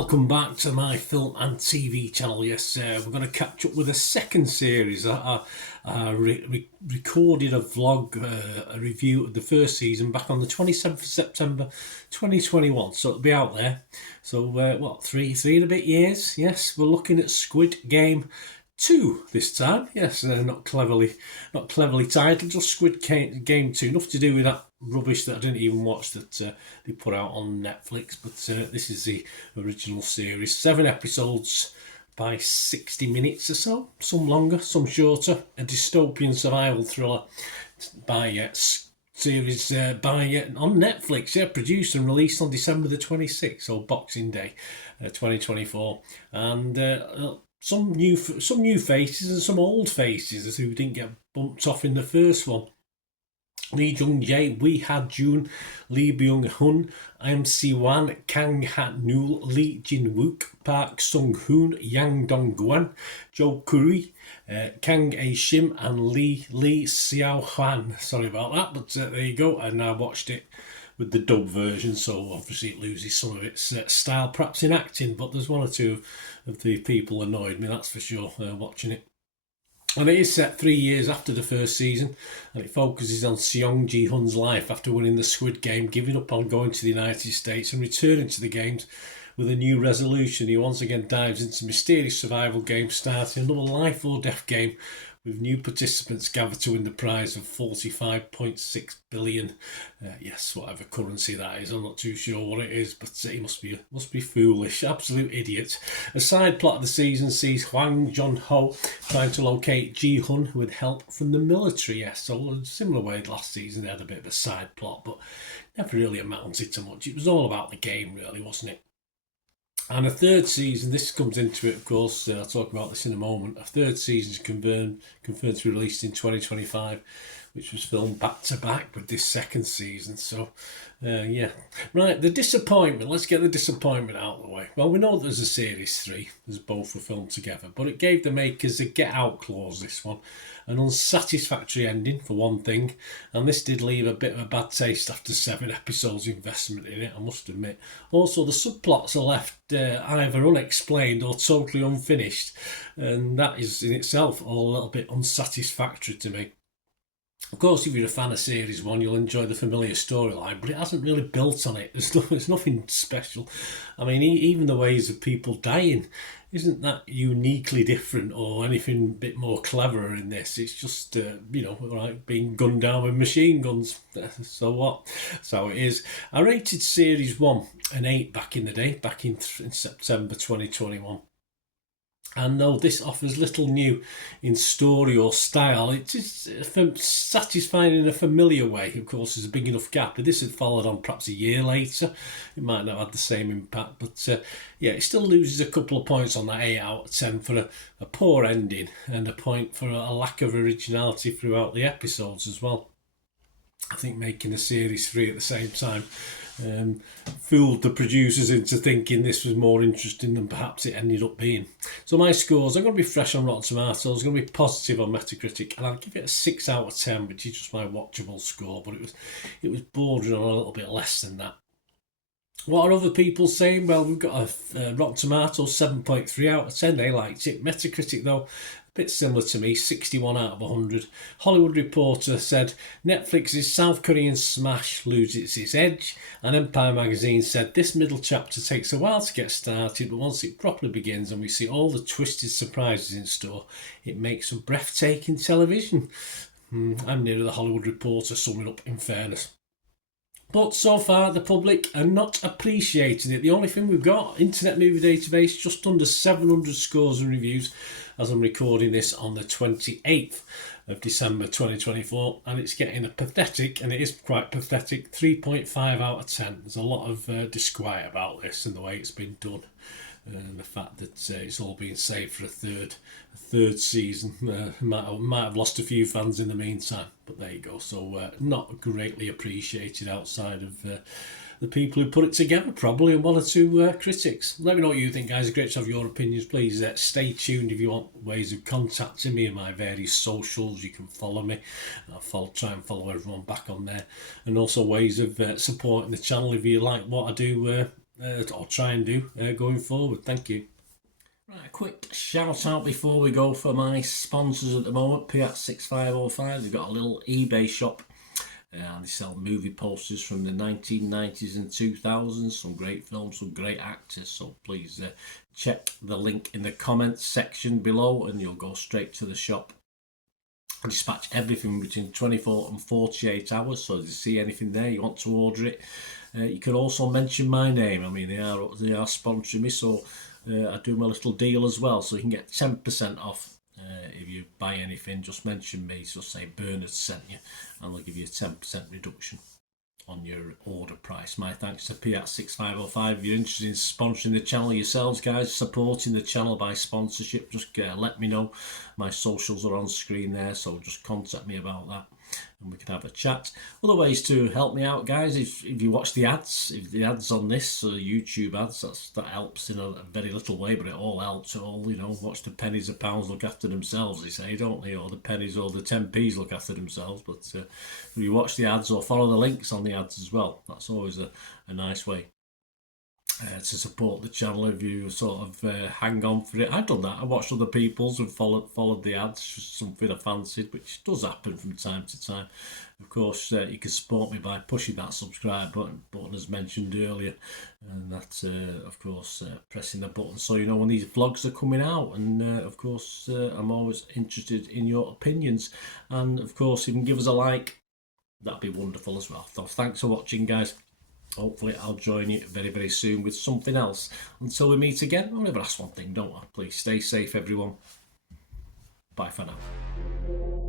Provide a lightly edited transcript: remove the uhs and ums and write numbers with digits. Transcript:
welcome back to my film and TV channel. Yes, we're going to catch up with a second series. I recorded a vlog, a review of the first season back on the 27th of September 2021, so it'll be out there. So three and a bit years. Yes, we're looking at Squid Game 2 this time. Yes, not cleverly titled, just Squid Game 2. Nothing to do with that rubbish that I didn't even watch that they put out on Netflix, but this is the original series. 7 episodes by 60 minutes or so, some longer, some shorter. A dystopian survival thriller by series on Netflix, produced and released on December the 26th, so Boxing Day 2024. And some new faces and some old faces who didn't get bumped off in the first one. Lee Jung-jae, Wee Ha-jun, Lee Byung-hun, IMC1, Kang Ha-neul, Lee Jin-wook, Park Sung-hoon, Yang Dong-gwan, Jo Kuri, Kang A-shim and Lee Xiao-hwan. Sorry about that, but there you go. And I watched it with the dub version, so obviously it loses some of its style perhaps in acting, but there's one or two of the people annoyed me, that's for sure, watching it. And it is set 3 years after the first season, and it focuses on Seong Ji-hun's life after winning the Squid Game, giving up on going to the United States and returning to the games with a new resolution. He once again dives into mysterious survival games, starting another life or death game with new participants gathered to win the prize of 45.6 billion. Yes, whatever currency that is, I'm not too sure what it is, but he must be foolish, absolute idiot. A side plot of the season sees Hwang Jun-ho trying to locate Ji-hun with help from the military. Yes, so in a similar way last season they had a bit of a side plot, but never really amounted to much. It was all about the game, really, wasn't it? And a third season, this comes into it, of course, I'll talk about this in a moment. A third season is confirmed to be released in 2025, which was filmed back to back with this second season. So, yeah. Right, the disappointment. Let's get the disappointment out of the way. Well, we know there's a series 3, as both were filmed together, but it gave the makers a get out clause, this one. An unsatisfactory ending, for one thing, and this did leave a bit of a bad taste after 7 episodes investment in it, I must admit. Also, the subplots are left either unexplained or totally unfinished, and that is in itself all a little bit unsatisfactory to me. Of course, if you're a fan of Series 1, you'll enjoy the familiar storyline, but it hasn't really built on it. There's nothing special. I mean, even the ways of people dying isn't that uniquely different or anything a bit more cleverer in this. It's just, being gunned down with machine guns. So what? So it is. I rated Series 1 an 8 back in the day, back in September 2021. And though this offers little new in story or style, it is satisfying in a familiar way. Of course, there's a big enough gap. If this had followed on perhaps a year later, it might not have had the same impact. But it still loses a couple of points on that 8 out of 10 for a poor ending, and a point for a lack of originality throughout the episodes as well. I think making a series 3 at the same time fooled the producers into thinking this was more interesting than perhaps it ended up being. So my scores, I'm going to be fresh on Rotten Tomatoes, I'm going to be positive on Metacritic, and I'll give it a 6 out of 10, which is just my watchable score, but it was bordering on a little bit less than that. What are other people saying? Well, we've got a Rotten Tomatoes 7.3 out of 10, they liked it. Metacritic, though, a bit similar to me, 61 out of 100. Hollywood Reporter said Netflix's South Korean smash loses its edge, and Empire magazine said this middle chapter takes a while to get started, but once it properly begins and we see all the twisted surprises in store, it makes for breathtaking television. I'm nearer the Hollywood Reporter summing up, in fairness. But so far, the public are not appreciating it. The only thing we've got, Internet Movie Database, just under 700 scores and reviews as I'm recording this on the 28th of December 2024. And it's getting a pathetic, and it is quite pathetic, 3.5 out of 10. There's a lot of disquiet about this and the way it's been done. And the fact that it's all been saved for a third season. Might have lost a few fans in the meantime, but there you go. So not greatly appreciated outside of the people who put it together, probably, and one or two critics. Let me know what you think, guys. Great to have your opinions. Please stay tuned if you want ways of contacting me in my various socials. You can follow me. I'll try and follow everyone back on there, and also ways of supporting the channel if you like what I do. or try and do going forward. Thank you. Right, a quick shout out before we go for my sponsors at the moment. Piat6505, they've got a little eBay shop. And they sell movie posters from the 1990s and 2000s, some great films, some great actors, so please check the link in the comments section below and you'll go straight to the shop. I dispatch everything between 24 and 48 hours, so if you see anything there, you want to order it, you can also mention my name. I mean, they are sponsoring me, so I do my little deal as well, so you can get 10% off. If you buy anything, just mention me, so say Bernard sent you, and they'll give you a 10% reduction on your order price. My thanks to Piat6505. If you're interested in sponsoring the channel yourselves, guys, supporting the channel by sponsorship, just let me know. My socials are on screen there, so just contact me about that and we can have a chat. Other ways to help me out, guys, if you watch the ads, if the ads on this YouTube ads, that helps in a very little way, but it all helps. It all, watch the pennies and pounds look after themselves, they say, don't they? Or the pennies or the 10p's look after themselves. But if you watch the ads or follow the links on the ads as well, that's always a nice way to support the channel. If you sort of hang on for it, I've done that. I watched other people's and followed the ads, something I fancied, which does happen from time to time. Of course, you can support me by pushing that subscribe button as mentioned earlier, and that of course pressing the button so you know when these vlogs are coming out. And of course I'm always interested in your opinions, and of course you can give us a like, that'd be wonderful as well. So thanks for watching, guys. Hopefully I'll join you very, very soon with something else. Until we meet again, I'll never ask one thing, don't I? Please stay safe, everyone. Bye for now.